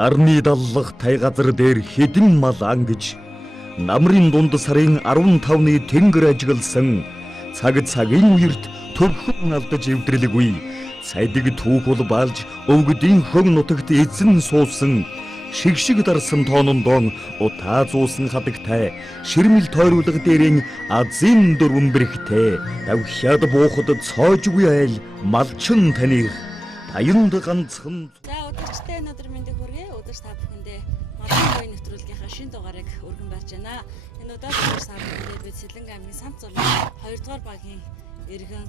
Нарны даллах тайгазар дээр хэдэн мал ангиж намрын дунд сарын 15-ны тэнгэр ажигласан цаг цагийн үерт төвхөн алдаж эвдрэлгүй сайдыг түүхүүл баалж өвгдийн хөн нутагт эзэн суусан шигшиг дарсан тоонондон утаа зуусан хадагтай ширмэл тойруулга дээрийн азийн дөрвөн бэрхтэй давхиад буухад цоожгүй айл малчин таних таянд ганцхан. За удирчтай өнөөдөр мэндийг хүргэе. Удирч та бүхэндээ малын буй нэвтрүүлгийнхаа шинэ дугаарыг өргөн барьж байна. Энэ удаад та бүхэндээ бид Сэлэнг аймгийн Самт зургийн 2 дугаар багийн иргэн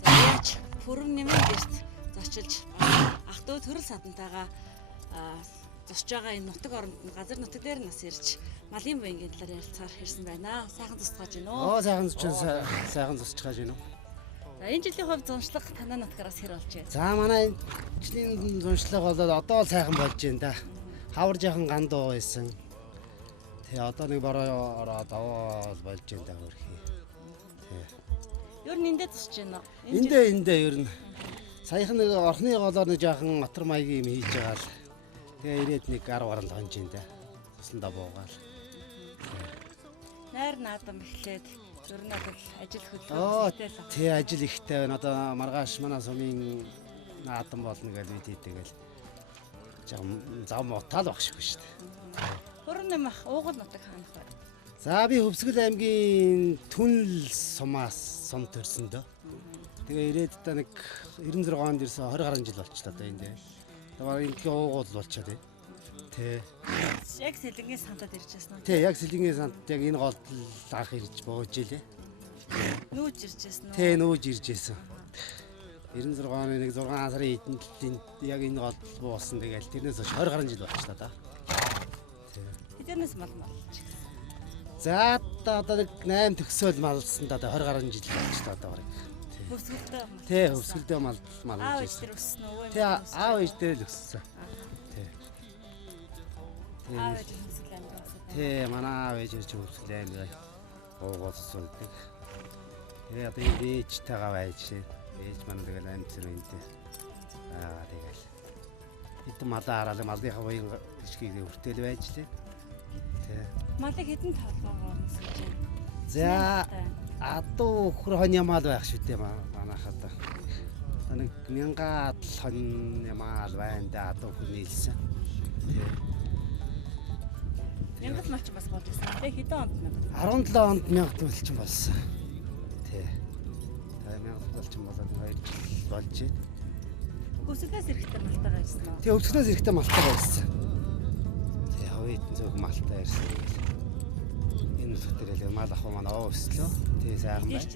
заяач Пүрэв нэмэн гэрт зочилж ах トゥ төрөл садантайгаа зосж байгаа энэ нутаг оронд газар нутаг дээр нас ирж малын буйнгийн талаар ярилцахаар ирсэн байна. Сайхан тусгаж байна уу? Сайхан тусгаж байна уу? За энэ жилийн хувьд зуншлаг танаа нутгараас хэр болж байна? За манай энэ жилийн зуншлаг бол одоо сайн болж байна да. Хавар жахан гандуу байсан. Тэгээ одоо нэг бороо ороод болж байна да хөрхий. Ер нь эндээ тусч байна уу? Эндээ ер нь саяхан нэг орхны голоор нэг жаахан матар маягийн юм хийж байгаа л. Тэгээ ирээд нэг 10 гаруй хонж байна да. Тусландаа буугаал. Найр наадам эхлээд ер нь бол ажил хөдөлгөөнтэй л. Тий ажил ихтэй байна. Одоо маргааш манай сумын наадам болно гэж бид хийдэгэл. Зам утаал багш шүү дээ. Пүрэв нэмэх уугал нутаг хаанах вэ? За би Хөвсгөл аймгийн Түнл сумаас сум төрсөн дөө. Тэгээ ирээд та нэг 96 онд ирсэн 20 гаруй жил болчихлоо да энд. Тэгээ энэ уугуул болчиход тий. Тий. Яг Сэлэнгийн сантад ирж байсан уу? Тий, яг Сэлэнгийн сантад яг энэ голд анх ирж бууж илээ. Нүүж ирж байсан уу? Тий, нүүж ирж байсан. 96 оны нэг 6 сарын эднэлтийн яг энэ голд буусан тэгээл тэрнээс хойш 20 гаруй жил болчихлоо да. Тий. Тэднээс мал. За одоо нэг 8 төгсөөл малсан да 20 гаруй жил болчихлоо да барыг. Хөвсгөлтэй. Тий, хөвсгөлтэй мал аав хийж. ээж дээр өссөн үү? Тий, аав ээж дээр л өссөн. Тий. Аав ээж хөвсгөл аймаг өссөн. Тий, манай аав ээж хөвсгөл аймаг уугуулсан гэдэг. Тэгээ одоо энэ ээжтэйгээ байж. Ээж манай тэгэл амьдсан үнтэй. Тэгэл. Хэдэн малаа хараалаа малынхаа буян гიშгийг өртөөл байж лээ. Тий. Малыг хэдэн толгоогоор өсгөж байна? За адуу өхөр хоны мал байх шүү дээ манайхад. Нэг 1000 хоны мал байна да адуу өхөр нийлсэн. Мянгал малч бас болж ирсэн. Тэг хэдэн онд мянга? 17 онд 1000 төлчин болсон. Тий. Тэгээ 1000 төлчин болоод 2 жил болж байна. Өсгөөс эрэхтэй малтайгаа ирсэн үү? Тэгээ өвчнөөс эрэхтэй малтайгаа ирсэн. Тий, хавьяатан зөв малтай ирсэн. Энэ нутгаараа мал ах маань өслөө. Тий, сайхан байна.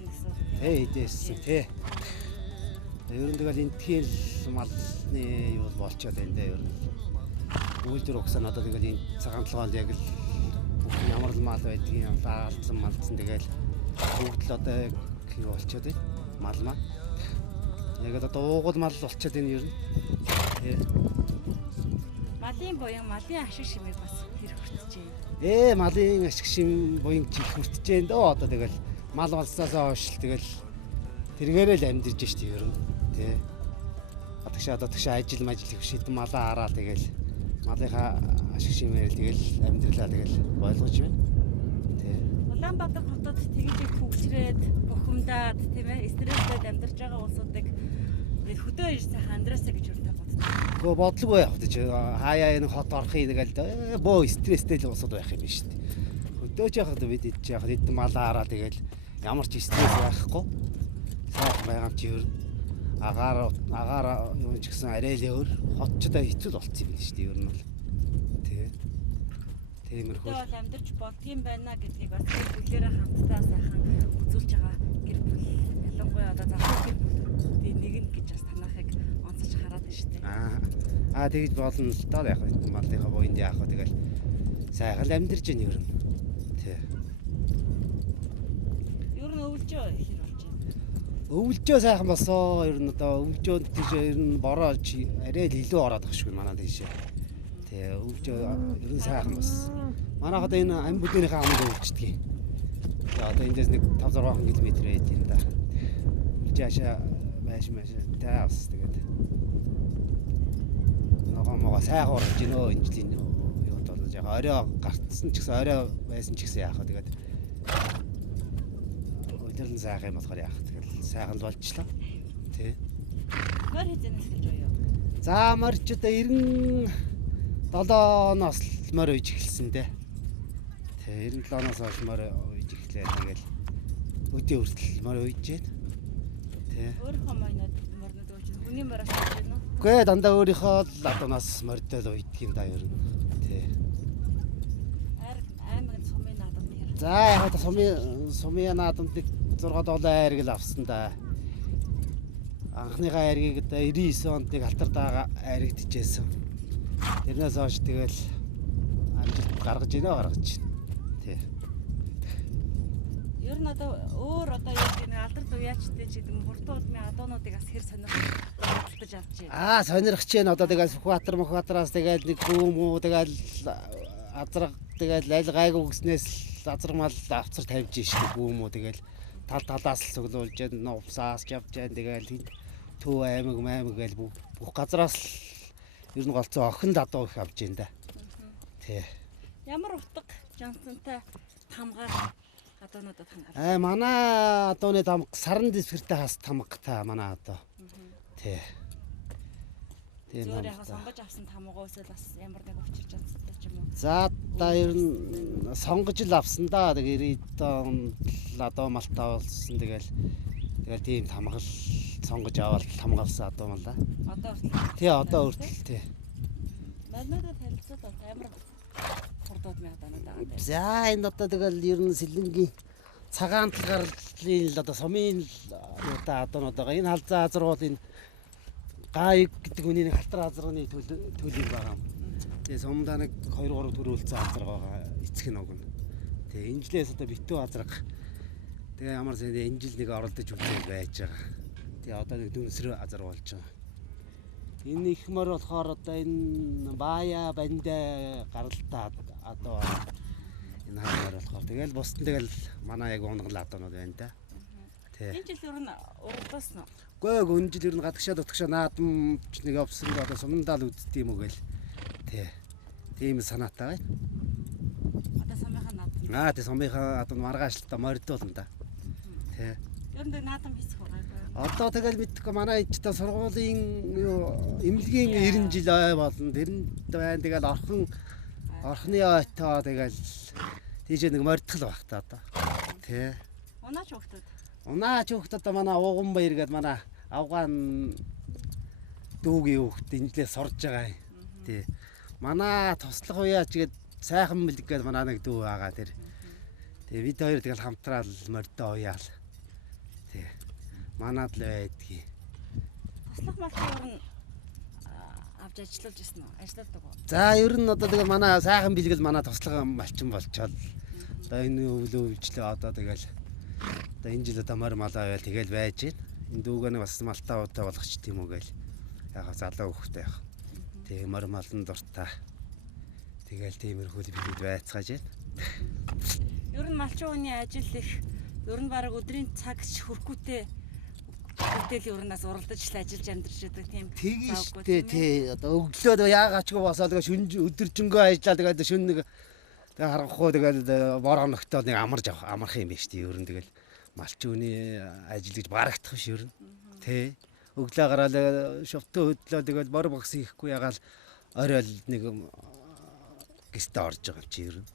Тий, идээсэн. Тий. Ер нь тэгэл энтхийн малны юу болчоод байна даа ер нь. Үйлдвэр өгсөн одоо тэгэл энэ цагаан толгойд яг л ямар л мал байдгийг алдсан малцсан тэгэл бүгд л одоо юу болчоод байна. Мал маа. Яг одоо уугуул мал болчоод байна ер нь. Тий. Малын буян, малын ашиг шимийг бас хэрэг хүртэж байна. Малын ашиг шим буян хүртэж байна дөө одоо тэгэл мал болсноосоо хойш тэгэл тэргээрээ л амьдэрж штий ер нь. Тий. Одоо тэгш ажил их шийдэн малаа хараа тэгэл малынхаа ашиг шимээр тэгэл амьдралаа тэгэл ойлгож байна. Тий. Улаанбаатар хотод тэгж их хөгжрээд, бухимдаад тийм ээ, стресстэй амьдарч байгаа улсуудыг хөдөө ирсэн хандраасаа гэж өртөө боддог. Гөө бодлого байх гэж хаяа энэ хот орохыг тэгэл бөө стресстэй л улсууд байх юм биш үү? Хөдөөж яхад бид идэж яхад эд малаа хараа тэгэл ямар ч стресс байхгүй. Сайхан байгаа юм чи ер агаар юу ч гэсэн арай л өөр хотчдоо хэцүү болцсон юм шүү дээ ер нь бол. Тий. Тиймэрхүү. Тэгэл амьдарч болдгийм байна гэдгийг бас бүлээрээ хамтдаа сайхан үзүүлж байгаа гэр бүл. Ялангуяа одоо залуу гэр бүлүүдийн нэг нь гэж бас танахыг онцолж хараад байна шүү дээ. Тэгж болно л доо яг малынхаа буйнд яах вэ тэгэл сайхан л амьдарч байна ер нь. Тий. Ер нь өвлжөө хэр болж байна? Өвлжөө сайхан босоо ер нь одоо өвлжөөнд тийш ер нь бороо арай л илүү ороод ах шүү манай тийш. Тий, өвлжөө ер нь сайхан бос. Манайх одоо энэ ам бүдэрийнхээ амд өвчдөг. Одоо эндээс нэг 5-6 км байд юм да. Өвлжаашаа маш таас тэгээд ногоо яваа сайхан ургаж гинөө энэ жилийн юунд бол яг орой гартсан ч гэсэн орой байсан ч гэсэн яах вэ тэгээд өдөрлөн сайхан юм болохоор яах тэгэл сайхан болчихлоо тий. Мөр хизэнээс гэж боёо. За морч одоо 97-оноос морь үйж эхэлсэн дээ. Тий 97-оноос хойш морь үйж эхлэе тэгэл өдөө хүртэл морь үйж байна. Тий. Өөрийнхөө морнууд үйж хүний мороос үйж байна уу? Үгүй ээ дандаа өөрийнхөө ладуунаас морьдол үйдэг юм да ер нь. Тий. Аймагт сумын наадамны хэр. За яг та сумын наадамд 6-7 айрыг л авсан да. Анхныхаа айргийг одоо 99 онд нэг алтардаага айрагдчихсэн. Тэрнээс хойш тэгэл амжилт гаргаж байна. Тий. Ер нь одоо өөр одоо юу гэх нэг алдарт уяачтай ч гэдэг нь хурдан удмын адуунуудыг бас хэр сонирхолтой авч байна. Сонирхож байна. Одоо тэгэл Сүхбаатараас тэгэл нэг бүүмүү тэгэл азраг тэгэл аль гайг өгснээс азраг мал авцар тавьж шít бүүмүү тэгэл талаас л цуглуулж байна. Увсаас явж байна. Тэгэл төв аймаг гээл бүх газраас ер нь голцоо охин ладуу их авж байна да. Тий. Ямар утга жанцантай тамгаар адуунуудад хангаа. Манай адууны тамга саран дэвсгэртэй хас тамга та манай адуу. Тий. Зөвөр яг сонгож авсан тамгаа эсвэл бас ямар нэг учир жанцтай ч юм уу. За та ер нь сонгож л авсан да. Тэгээ 90 он адуу малтаа болсон тэгэл тийм тамгал сонгож аваад хамгаалсан адуу мал да. Одоо хүртэл. Тий одоо хүртэл тий. Манайд харилцаад амар хурдууд мянгаданууд байгаа. За энэ одоо тэгэл ер нь сэлэнгийн цагаан талгаарлын л одоо сумын одоо адуунууд байгаа. Энэ халзаа азрууд энэ гай гэдэг үний нэг халтар азрууны төлөв байгаа юм. Тэгээ сумдаа нэг 2-3 төрүүлсэн азраг байгаа эцэг нь өгнө. Тэгээ энэ жилээс одоо битүү азраг. Тэгээ ямар сайн энэ жил нэг оролдож үзэх байж байгаа. Тэгээ одоо нэг дүнсрэ азраг болж байгаа. Энэ их мөр болохоор одоо энэ бая бандаа гаралтай одоо энэ хамаар болохоор тэгэл бусдын тэгэл манай яг унгал адуунууд байна да. Тий. Энэ жил ер нь уралдсан уу? Үгүй энэ жил ер нь гадагшаа наадамч нэг явсан да одоо сумдаа л үздэг юм уу гээл. Тий. Тийм санаатай байна. Одоо сумынхаа наадам. Тий сумынхаа адуун маргааштай морьдуулна да. Тий. Ер нь наадам хийх байгаа. Одоо тэгэл мэдхгүй манай эд та сургуулийн юу эмнэлгийн 90 жил болно. Тэрэнд байна тэгэл орхны ойтоо тэгэл тийж нэг морьдтол байх та одоо. Тий. Унаач хөгтөд. Унаач хөгтөд одоо манай Ууган баяр гэдэг манай Афган дүүгийн хөгт энэ жилээ сурж байгаа юм. Тий. Манай туслах уяач гээд сайхан мэлэг гээд манай нэг дүү байгаа тэр. Тэгээ бид хоёр тэгэл хамтраад морьдоо уяал. Тий. Манад л байдгийг. Туслах малчаа ер нь авч ажиллуулж ирсэн үү? Ажилладаг уу? За ер нь одоо тэгээ манай сайхан бэлгэл манай туслах малчин болчоод одоо энэ өвлөвчлээ одоо тэгэл одоо энэ жил одоо морь малаа байл тэгэл байж гин. Энэ дүүгэн бас малтаа удаа болгоч тийм үү гээл. Яг залуу хөхтэй яг. Тэгээ морь малын дуртай. Тэгэл тиймэрхүү бид байцгааж байна. Ер нь малчин хүний ажил их ер нь баг өдрийн цаг хүрхүүтэй бүтээл юурнаас уралдаж л ажиллаж амьдарч байдаг тийм. Тэгштэй тий. Одоо өглөө яагаачгүй босоо тэгээ шүн өдөржингөө ажиллаа тэгээ шүн нэг тэгээ харахгүй тэгээ бор хоногтоо нэг амарх юм биш тий. Ер нь тэгэл малчин хүний ажил гэж барагдах биш ер нь. Тий. Өглөө гараал шовтөө хөдлөө тэгэл бор багс хийхгүй ягаал орой нэг гистэй орж байгаа юм чи ер нь.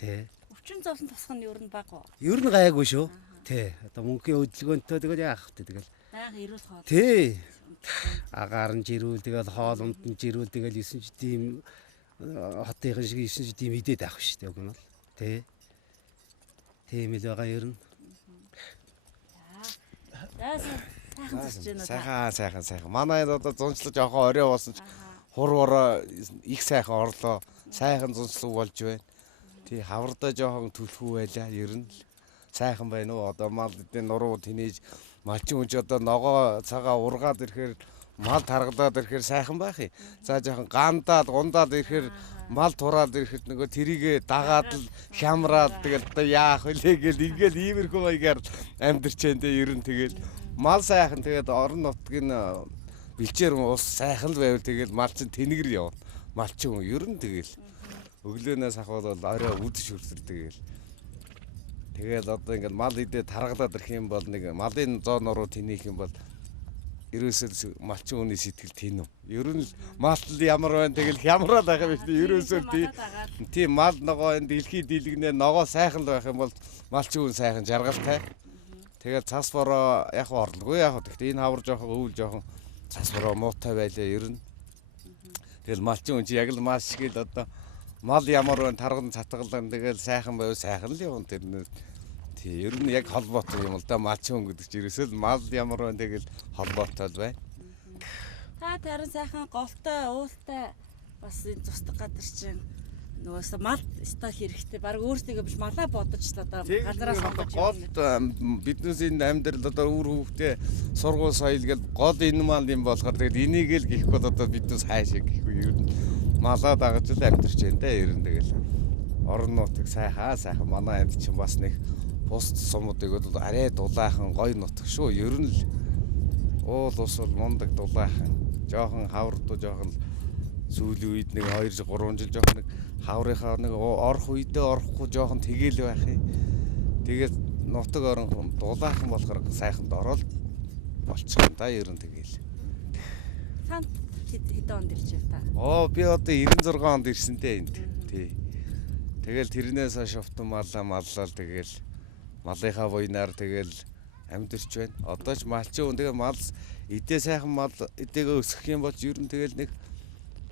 Тий. Өвчин зовлон тусах нь ер нь баг уу? Ер нь гайгүй шүү. Тий. Одоо мөнхийн хөдөлгөөнтэй тэгэл яах вэ тэгэл. Байга ирүүл хоол. Тий. Агаар нь жирүүл тэгэл хоолунд нь жирүүл тэгэл 9 жилийн хотын шиг 9 жилийн мэдээд авах шүү дээ. Уг нь бол. Тий. Тийм л байгаа ер нь. Сайхан. Манай одоо зунчлаж явах орой болсон ч хурвараа их сайхан орлоо. Сайхан зунслаг болж байна. Тий хаврдаа жоохон түлхүү байлаа ер нь. Сайхан байна уу? Одоо мал эдний нуруу тэнэж малчин хүч одоо ногоо цагаа ургаад ирэхээр мал таргалаад ирэхээр сайхан байх юм. За жоохон гундаад ирэхээр мал тураад ирэхэд нөгөө тэрийгэ дагаад л хямраад тэгэл одоо яах вүлээ гэл ингээл иймэрхүү маягаар амьдэрч байна те ер нь тэгэл мал сайхан тэгээд орон нутгийн бэлчээр ус сайхан л байвал тэгэл мал чинь тэнгэр явна. Мал чинь ер нь тэгэл өглөөнөөс ахвал орой үдшиж хүртэл тэгэл одоо ингээд мал идээ таргалаад ирэх юм бол нэг малын зоон руу тэнийх юм бол ерөөсөө малчин хүний сэтгэл тэнв. Ер нь мал ямар байна тэгэл хямраад байх юм шүү. Ерөөсөө тийм мал ногоо энэ дэлхий дийлгэнэ ногоо сайхан л байх юм бол малчин хүн сайхан жаргалтай. Тэгэл цас бороо яг орлоггүй яг гэхдээ энэ хавар жоохон өвөл жоохон цас бороо муутай байлаа ер нь. Тэгэл малчин хүн чи яг л мал шиг л одоо мал ямар байна тарган цатгалан тэгэл сайхан байв сайхан л юм тэр нэ. Тий ер нь яг холбоотой юм л да малчин хүн гэдэг чинь ерөөсөө мал ямар байна тэгэл холбоотой л байна. Та тэрэн сайхан голтой уултай бас энэ цусдаг газар чинь нөгөөсө мал стал хэрэгтэй. Бараг өөрсдөө биш малаа бодож л одоо газараас сонгож гол биднээс энэ амьдрал одоо үр хөвгтэй сургууль соёл гэл гол энэ мал юм болохоор тэгэл энийг л гихгүй бол одоо биднээс хайшиг гихгүй ер нь малаа дагаж л амьдарч байна да ер нь тэгэл орон нутаг сайхан манай амьд чинь бас нэг бус сумуудыг бол арай дулаахан гоё нутаг шүү ер нь л уул ус бол мундаг дулаахан жоохон хаврдуу жоохон сүүлийн үед нэг 2 3 жил жоохон нэг хаврынхаа нэг орох үедээ орохгүй жоохон тэгээл байх юм. Тэгээд нутаг орон дулаахан болохоор сайханд ороод болчих юм да ер нь тэгээл. Танд хэдэн онд ирж байна та? Би одоо 96 онд ирсэнтэй энд. Тий. Тэгэл тэрнээс хойш автан маллал тэгэл малынхаа буйнаар тэгэл амьдэрч байна. Одоо ч малчин хүн тэгээ мал идээ сайхан мал идэгээ өсгөх юм бол ер нь тэгэл нэг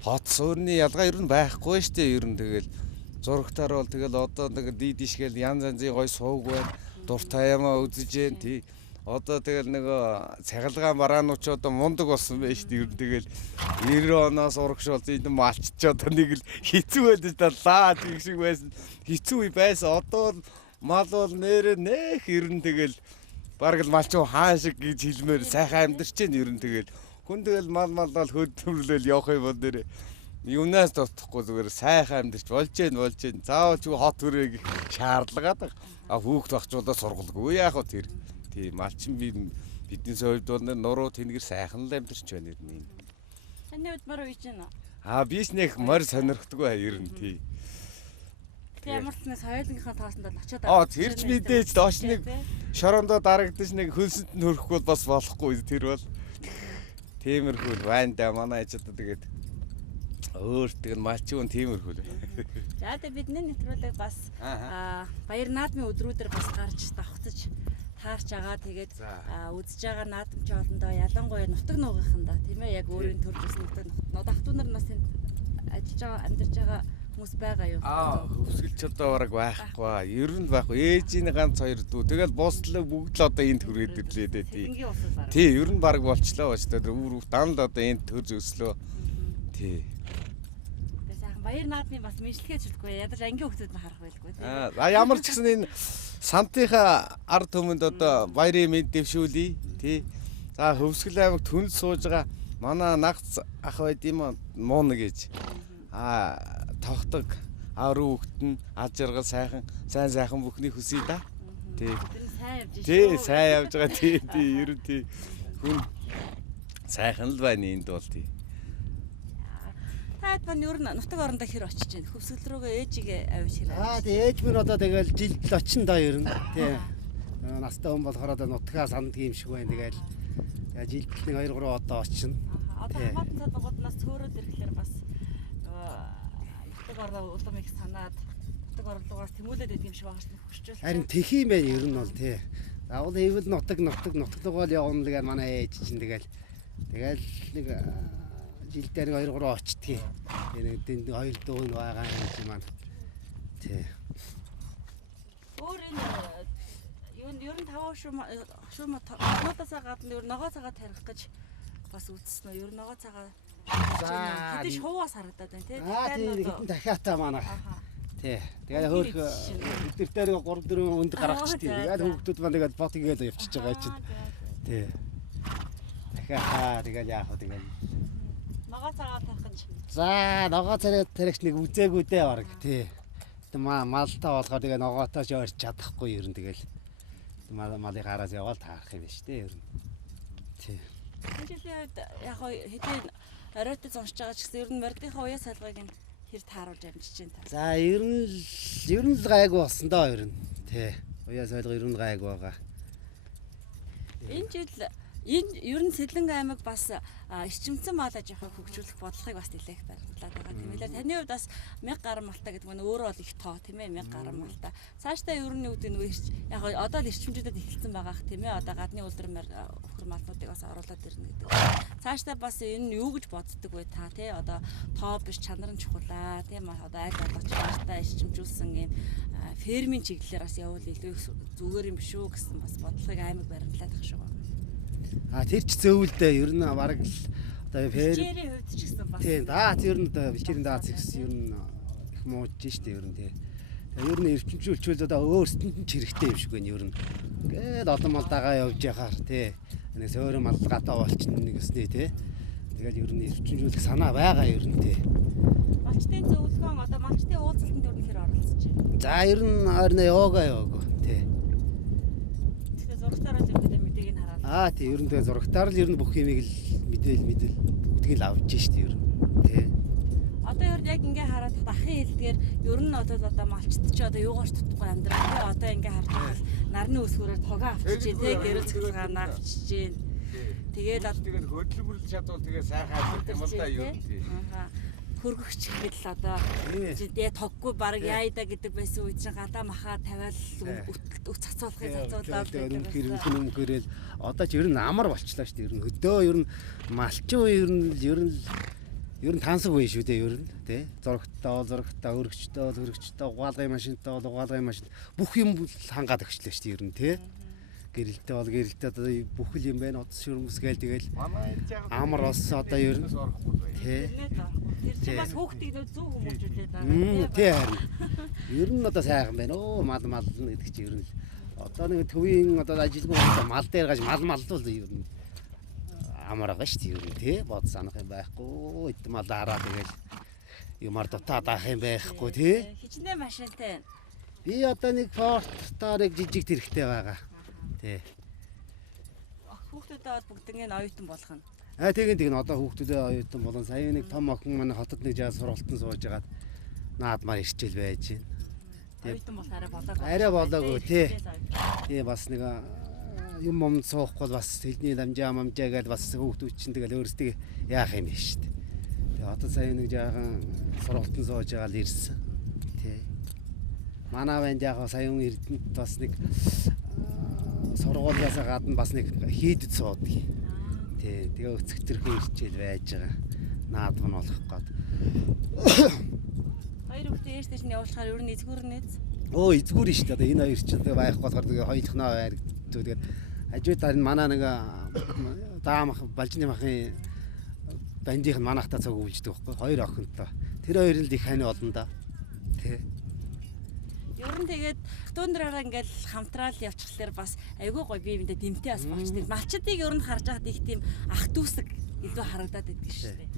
хот суурны ялгаа ер нь байхгүй шүү дээ ер нь тэгэл зурагтаар бол тэгэл одоо нэг дийдишгээл янз янзын гой сууг байна. Дуртай ямаа үзэж जैन тий. Одоо тэгэл нэг цахилгаан бараанууч одоо мундаг болсон байж шүү дээ ер нь тэгэл 90 оноос урагшуулж энэ малчч одоо нэг л хэцүү байдаг та лаа гэх шиг байсан. Хэцүү байсан. Одоо мал бол нэрээ нэх ер нь тэгэл бараг л малчин хаан шиг гэж хэлмээр сайхан амьдарч जैन ер нь тэгэл хүн тэгэл мал бол хөдөлмөрлөл явах юм бол нэрээ юунаас дутхгүй зүгээр сайхан амьдарч болж जैन заавал ч хот хүрээг шаардлагадаг хүүхд багчуулаа сургалгүй яах вэ тэр тийм малчин бидний хувьд бол нуруу тэнгэр сайхан л амьдарч байна ер нь таны үед мөр үйж байна биш нэг морь сонирхдаггүй ер нь тий ямар ч нэг соёлынхаа тоосонд л очиод тэрч мэдээж доош нэг шорондоо дарагдаж нэг хөлсөнд нь хөрөхгүй бас болохгүй тэр бол тиймэрхүү байна да манай ээж одоо тэгээд өөртөө малчин хүн тиймэрхүү. За тэгээд бидний нэвтрүүлэг бас баяр наадмын өдрүүдээр бас гарч давхцаж таарч байгаа тэгээд үзэж байгаа наадамч олондоо ялангуяа нутаг нуугийнханда тийм ээ яг өөрийн төрж өссөн нутаг ах トゥ нар нас энд ажиллаж байгаа амьдарч байгаа хүмүүс байгаа юу? Хөвсгөлч одоо бараг байхгүй. Ер нь байхгүй. Ээжийн ганц 2 дүү. Тэгэл бууслаа бүгд л одоо энд хүрээд ирлээ дээ тий. Тий, ер нь бараг болчлоо бач та. Үр дан л одоо энд төрж өслөө. Тий. Тэгээ сайхан баяр наадмын бас мэдлэгээ зүлэхгүй. Ядаж ангийн хүмүүсд нь харах байлгүй тий. Ямар ч гэсэн энэ сантынхаа ард түмэнд одоо баярын мэд дэвшүүлье тий. За Хөвсгөл аймаг түнл сууж байгаа манай нагц ах байд юм муун гэж. Тогтог ар хүүхэд нь аж аргал сайхан бүхний хүсье да. Тий. Сайн явж байгаа тий. Ер нь тий. Хүн сайхан л байна энд бол тий. Таад маань ер нь нутаг орондоо хэр очиж байна? Хөвсгөл рүүгээ ээжигээ авч хэрэг. Тий ээж минь одоо тэгэл жилд л очин доо ер нь тий. Настай хүн болохоор одоо нутгаа санд юм шиг байна тэгэл. Жилд нэг 2 3 одоо очин. Одоо хамаатан цадгууднаас цөөрөд ирэхлээр бас нутаг ороо улам их санаад нутаг орлогоос тэмүүлээд идэм шиг байгаа шүү хөшчөөл. Харин тэх юм байна ер нь бол тий. Заавал хэвэл нутагтайгаа л явна л гээл манай ээж чинь тэгэл нэг жилдээ нэг 2 3 очтгийг. Нэг 2 дуу нь байгаа юм маань. Тий. Өөр энэ ер нь таваа шууматасаа гадна ер ногоо цагаа тарих гэж бас үзсэн үү? Ер ногоо цагаа хэдий шуваас харагдаад байна тий. Тийм дахиатаа манай. Тий. Тэгээд хөөх эдгэртээ нэг 3 4 өнд гаргачих тий. Тэгээд хүүхдүүд маань тэгээд бот игээд явчихж байгаа чинь. Тий. Дахиатаа тэгээд яах вэ тэгээд. Ногоо цагаа тарих гэж. За ногоо цагаа тарихч нэг үзээгүй дээ баг тий. Малтаа болохоор тэгээд ногоотоо ч орч чадахгүй ер нь тэгэл. Малыг хараас яваал таарах юм шүү дээ ер нь. Тий. Энэ жилийн үед яг хэдийн оройтой зонсож байгаа ч гэсэн ер нь мордынхаа уяа салгыг нь хэр тааруулж амжиж байна та. За ер нь л гайгүй болсон доо ер нь. Тий. Уяа солиго ер нь гайгүй байгаа. Энэ жил энэ ер нь Сэлэнг аймаг бас эрчимцэн мал аж ахуйг хөгжүүлэх бодлогыг бас нэлээх баримтлаад байгаа тийм ээ. Таны хувьд бас 1000 гаруй малтай гэдэг нь өөрөө бол их тоо тийм ээ 1000 гаруй малтай. Цаашдаа ер нь юу гэдэг нь яг одоо л эрчимчүүдэд эхэлсэн байгаа х тийм ээ. Одоо гадны улирмаар өхөр малнуудыг бас оруулаад ирнэ гэдэг. Цаашдаа бас энэ юу гэж боддог вэ та тий одоо тоо биш чанар нь чухлаа тийм ээ. Одоо аль болох цаашдаа эрчимжүүлсэн юм фермийн чиглэлээр бас явуул илүү зүгээр юм биш үү гэсэн бас бодлогыг аймаг баримтлаад ах шиг байна. Тэр ч зөөвөл дээ ер нь бараг л одоо Бэлчээрийн хувьд ч гэсэн бас. Тийм ер нь одоо бэлчээрийн дааз гэсэн ер нь их мууж штэ ер нь тий. Ер нь эрчимжүүлчихвэл одоо өөрсдөнд нь ч хэрэгтэй юм шиг байна ер нь. Ингээд олон мал дагаа явж яхаар тий. Нэг сөөрөн мал гатаа болчихно гэснээ тий. Тэгэл ер нь эрчимжүүлэх санаа байгаа ер нь тий. Малчтын зөвлөгөөн одоо малчтын уулзалтанд ер нь хэр оролцож байна? За ер нь орно яваагаа тий. Тэгэхээр зургатаараа л юм мэдээг нь хараад. Тий ер нь тэгээ зурагтаар л ер нь бүх юмыг л мэдээл бүгдийг л авч штэ ер нь тий. Одоо яг ингээ хараад дахын хэлдгээр ер нь одоо малчт ч одоо юугаарч тутахгүй амьдрал тий одоо ингээ харж байгаа нарны өсгөрөөр тогоо авчиж тий гэрэл цэцгээ авчиж дээ. Тэгээд хөдөлмөрлөж чадвал тэгээ сайхан ажиллах юм л да ер нь тий. Хөргөгч гэхэд л одоо тэгээ тоггүй баг яайда гэдэг байсан үед чинь гадаа махаа тавиал цацуулахыг гэрэл гэрэл одоо ч ер нь амар болчлаа шүү дээ ер нь хөдөө ер нь малчин ер нь тансаг бай шүү дээ ер нь тий зурагтаа өргөчтөө угаалгын машинтаа угаалгын машин бүх юм хангаад өгчлээ шүү дээ ер нь тий гэрэлтэй бол гэрэлтэй одоо бүх юм байна утас шүрмэс гээл тэгэл амар олс одоо ер нь тий тэр бас хүүхдийг зөв хүмүүжүүлээд байгаа тий харин ер нь одоо сайхан байна мал гэдэг чинь ер нь одоо нэг төвийн одоо ажилгүй мал дээр гаж малдвал ер нь амар байгаа шүү дээ ер нь тий бод санах юм байхгүй эд мал араа тэгэл юмар дутаа даах юм байхгүй тий хичнээн машинтай би одоо нэг портоор жижиг тэрэгтэй байгаа тий хүүхдүүдэд бүгднийг оюутан болгох нь тэгээд одоо хүүхдүүдээ оюутан болон сая нэг том охин манай хотод нэг жаа сургалтын сууж хагаад наадмаар ирчээл байж байна. Оюутан бол арай болоогүй тий. Тий бас нэг юм суухгүй бас хэлний дамжаа гээд бас хүүхдүүд чинь тэгэл өөрсдөө яах юм бэ шүү дээ. Тэгээ одоо сая нэг жаахан сургалтын сууж байгаа л ирсэн. Тий. Манай банд яг сая Эрдэнэт бас нэг сургуулиас гадна бас нэг хийдэд суудаг. Тий, тэгээ өцгтөрхөн ирчээл байж байгаа. Наадах нь болох гээд. Хоёр хүүхдээ ээжтэй чинь явуулахаар ер нь эзгүүр нээз. Эзгүүр шүү дээ. Одоо энэ хоёр чинь тэгээ байхгүй болохоор тэгээ хоёулахнаа байр. Тэгээд хажуудаар нь манай нэг даамах балжны махын бандийнх нь манахта цаг үйлждэг байхгүй. Хоёр охинтой. Тэр хоёр л их хань олон да. Тий. Ер нь тэгээд дүүндраараа ингээл хамтраал явчихлаар бас айгүй гоё бие биендээ дэмтэй бас болчтой. Малчдыг ер нь харж байхад их тийм ах дүүсэг илүү харагдаад байдаг шүү дээ.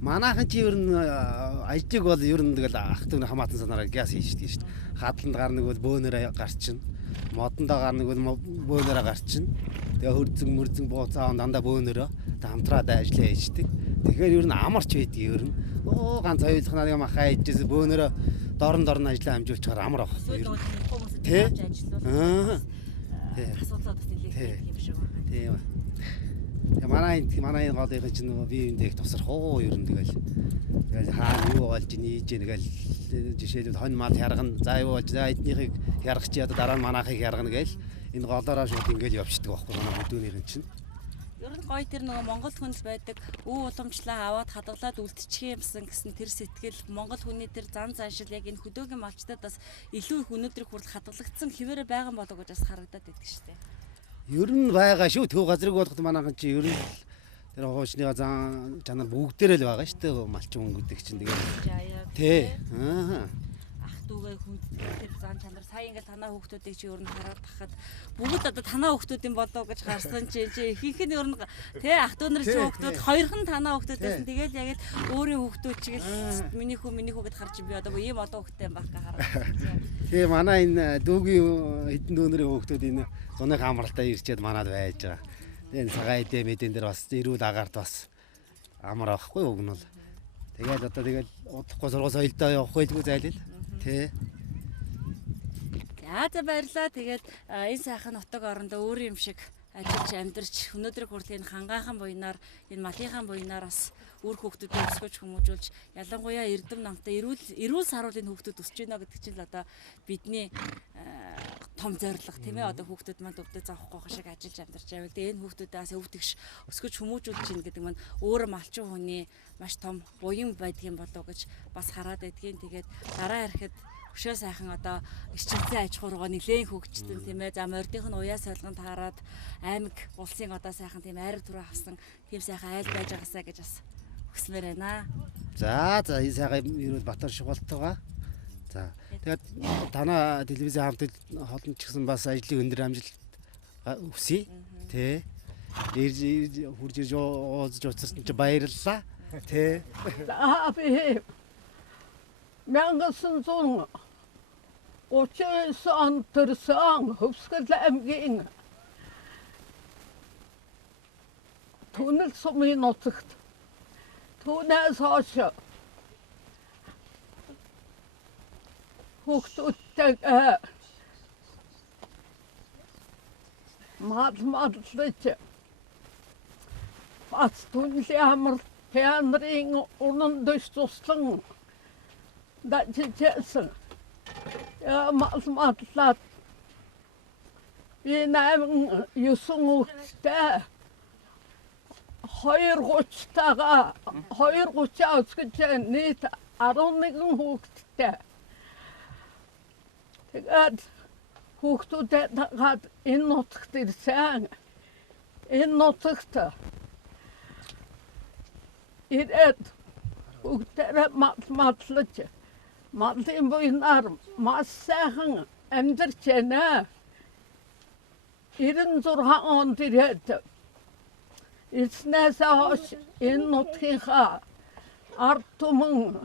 Манайхан чи ер нь ажиг бол ер нь тэгэл ах дүүний хамаатан санаараа газ хийждэг шүү дээ. Хадланд гарнаг бол бөөнөрөө гарчин, модондоо гарнаг бол бөөнөрөө гарчин. Тэгээ хөрзөн бууцаа дандаа бөөнөрөө хамтраад ажиллаа хийждэг. Тэгэхээр ер нь амарч байдаг ер нь. Ганц хоёулах нарыг махаа хийжээс бөөнөрөө дорн ажиллаа амжуулчихаар амар авах. Тий. Асуудлууд бас нэлээд юм шиг байна. Тийм. Манай голын чинь бие биендээ их тусрах ер нь тэгэл хаана юу болж нээж нэгэл жишээлбэл хонь мал хяргана. За юу болж за эднийхийг хяргах чи одоо дараа нь манайхыг хяргана гээл энэ голоороо шууд ингээл явчихдаг байхгүй манай хөдөөнийх чинь. Ер нь гоё тэр нөгөө Монгол хүнс байдаг уламжлаа аваад хадгалаад үлдчих юмсан гэсэн тэр сэтгэл Монгол хүний тэр зан заншил яг энэ хөдөөгийн малчтад бас илүү их өнөөдрийг хүртэл хадгалагдсан хിവэрэ байгаа болоо гэж бас харагдаад байдаг шүү дээ. Ер нь байгаа шүү. Төв газрыг болгоход манайхан чи ер нь тэр хуучны зан чанар бүгдээрээ л байгаа шүү дээ малчин хүн гэдэг чинь тэгээд. Тий. Ах дүүгээ хүнд тэр зан чанар сая ингээл танаа хүүхдүүдийг чи ер нь хараад тахад бүгд одоо танаа хүүхдүүдийн болоо гэж харсан чи ихэнх нь ер нь тий ах дүү нар чи хүүхдүүд хоёрхан танаа хүүхдүүдээс нь тэгэл яг л өөрийн хүүхдүүд чиг л миний хүү гэд харж би одоо ийм одоо хүүхдтэй байх га хараад. Тий манай энэ дүүгийн хэдэн дүүнэрийн хүүхдүүд энэ зуны хамралтай ирчээд манад байж байгаа. Энэ цагаан эдээ мэдэн дээр бас эрүүл агаард бас амар авахгүй үг нь бол. Тэгээд одоо тэгэл удахгүй сургууль соёлдоо явах байлгүй зайлээ. Тэ. За баярлалаа. Тэгээд энэ сайхан нутаг орондоо өөр юм шиг ажиллаж амьдарч өнөөдрийг хүртэл энэ хангаахан буйнаар энэ малынхан буйнаар бас үр хүүхдүүдэд өсгөж хүмүүжүүлж ялангуяа эрдэм намтай эрүүл саруулын хүүхдүүд өсөж байна гэдэг чинь л одоо бидний том зорилго тийм ээ одоо хүүхдүүд маань өвдөө заахгүй шиг ажиллаж амьдарч байвал тэгээ энэ хүүхдүүдээс өвдөгш өсгөж хүмүүжүүлж чинь гэдэг маань өөрөө малчин хүний маш том буян байдгийн болов гэж бас хараад байдгийн. Тэгээд дараа ирэхэд өшөө сайхан одоо эрчимцэн аж ахуй руугаа нэлээд хөгжсөн тийм ээ. За мордынх нь уяа солгонд хараад аймаг улсын одоо сайхан тийм айраг түрүү авсан тийм сайхан айл байж байгаасаа гэж бас хүсмээр байна. За энэ сайхан ерөөл Батар Шугалтайгаа. За тэгээд танаа телевизийн хамт холонд ч гэсэн бас ажлын өндөр амжилт хүсье. Тэ. Хурж ирж уулзж уцарсан чи баярлалаа. Тэ. Би 1939 он төрсөн Хөвсгөл аймгийн Түнэл сумын нутагт түүнээс хойш хүүхдүүдтэйгээ мадлж бас түнлийн амар театрын унан дэс туслан дажижсэн мадлаад би 9 хүүхэдтэй 230-тайгаа 230 өсгөж нийт 11 хүүхэдтэй. Тэгээд хүүхдүүдэд дагаад энэ нутагт ирсэн. Энэ нутагт ирээд хүүхдэрээ мадлаж малын буйнаар маш сайхан амьдарч байна. 96 онд ирээд ирснээс хойш энэ нутгийнхаа ард түмэн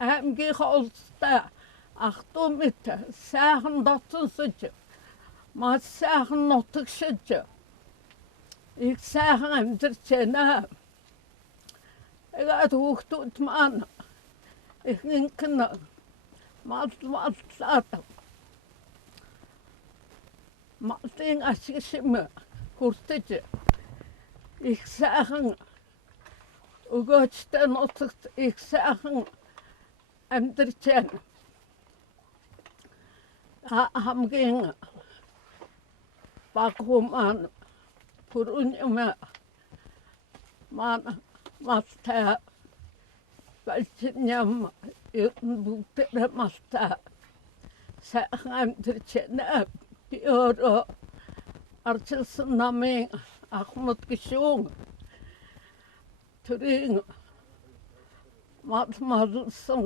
аймгийнхаа улстай ах дүү мэд сайхан дотсонсож маш сайхан нутагшиж их сайхан амьдарч байна. Тэгээд хүүхдүүд маань ихэнх нь маллаад малын ашиг шим хүртэж их сайхан өгөөжтэй нутагт их сайхан амьдарч байна. Хамгийн баг хүмүүс пүрүн юм маань малтай балчиням бүгдээ малтай сайхан амьдарч байна. Би өөрөө арчилсан намын Ахмад гишүүн төрийн малсан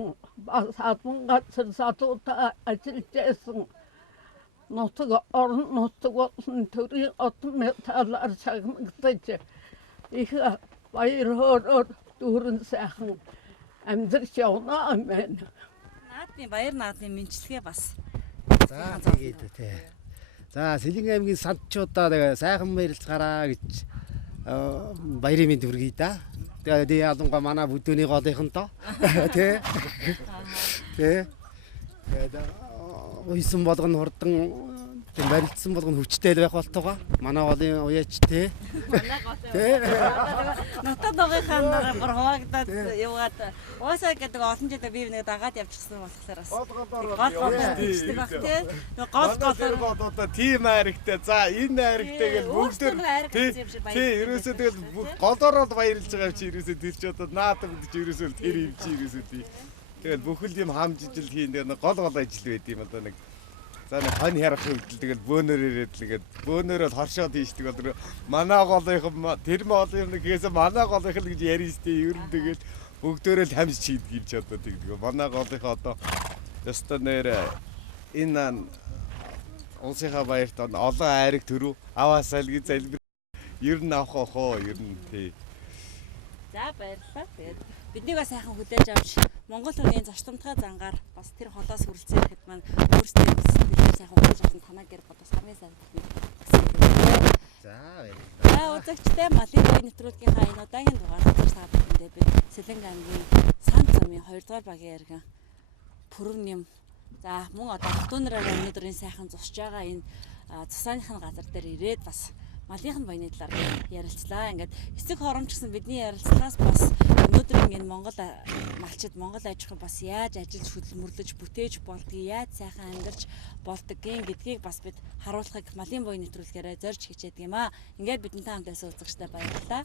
бас хадман газар садуутай ажиллаж байсан нутаг орон нутаг болон төрийн отон металлаар шагнагдаж их баяр хөөрөөр дүүрэн сайхан амьдарч явна амин. Наадмын баяр наадмын мэнчилгээ бас. За тэгээд тий. За Сэлэн аймгийн садчуудаа тэгээ сайхан баярлцгаараа гэж баярын мэнд хүргэе да. Тэгээд ялангуяа манай бүдүүний голынхонтоо тий. Тий. Тэгээд уйсан болгоно хурдан тийм барилдсан болгоно хүчтэй байх болтойгоо манай голын уяач тий. Манай гол. Тий. Нутаг догынхаа бүр хуваагдаад яваад уусаа гэдэг олон жил бие бинээ дагаад явчихсан болохоор бас гол тим хайрагтай за энэ хайрагтай гэж бүгдээр тий ерөөсөө тэгэл голоороо баярлж байгаа чи ерөөсөө тэр ч одоо наадам гэдэг чи ерөөсөө тэр юм чи ерөөсөө тий тэгэл бүхэл юм хамжижил хийн нэг гол ажил байд юм одоо нэг за нэг хон харах хөвдөл тэгэл бөөнөр ирээд тэгээд бөөнөрөө хоршоод хийждэг одоо манай голынхан тэр голын нэг гэхээс манай голынхан гэж ярина штэ ер нь тэгэл бүгдөө л хамж чийдэг юм ч одоо тэгдэг манай голынхаа одоо өстө нэр энэ улсынхаа баярт олон айраг төрөв аваасаа л гэж залбир ер нь авах хоо ер нь тий. За баярлалаа. Тэгээд биднийг бас сайхан хүлээж авч Монгол хүний зочдомтгой зангаар бас тэр холоос хүрэлцэн ирэхэд маань өөрсдөө биднийг сайхан хүлээж авсан танаа гэр бодос хамгийн сайн байна. За За үзэгчдээ малын бие нэвтрүүлгийнхаа энэ удаагийн дугаард та бүхэндээ би Сэлэнг аймгийн Сан замын 2 дугаар багийн иргэн Пүрэв нэм за мөн одоо хотуунараа өнөөдөр энэ сайхан зусж байгаа энэ цусааныхын газар дээр ирээд бас малынхын баяны талаар ярилцлаа. Ингээд эцэг хоромч гэсэн бидний ярилцлагаас бас өнөөдрийн энэ Монгол малчид Монгол аж ахуй бас яаж ажиллаж хөдөлмөрлөж бүтээж болдгийг яаж сайхан амьдарч болдгийг гэдгийг бас бид харуулахыг малын баяны нэвтрүүлгээрээ зорж хичээдэг юм аа. Ингээд бидэнтэй хамт байсан үзэгчтэй баярлалаа.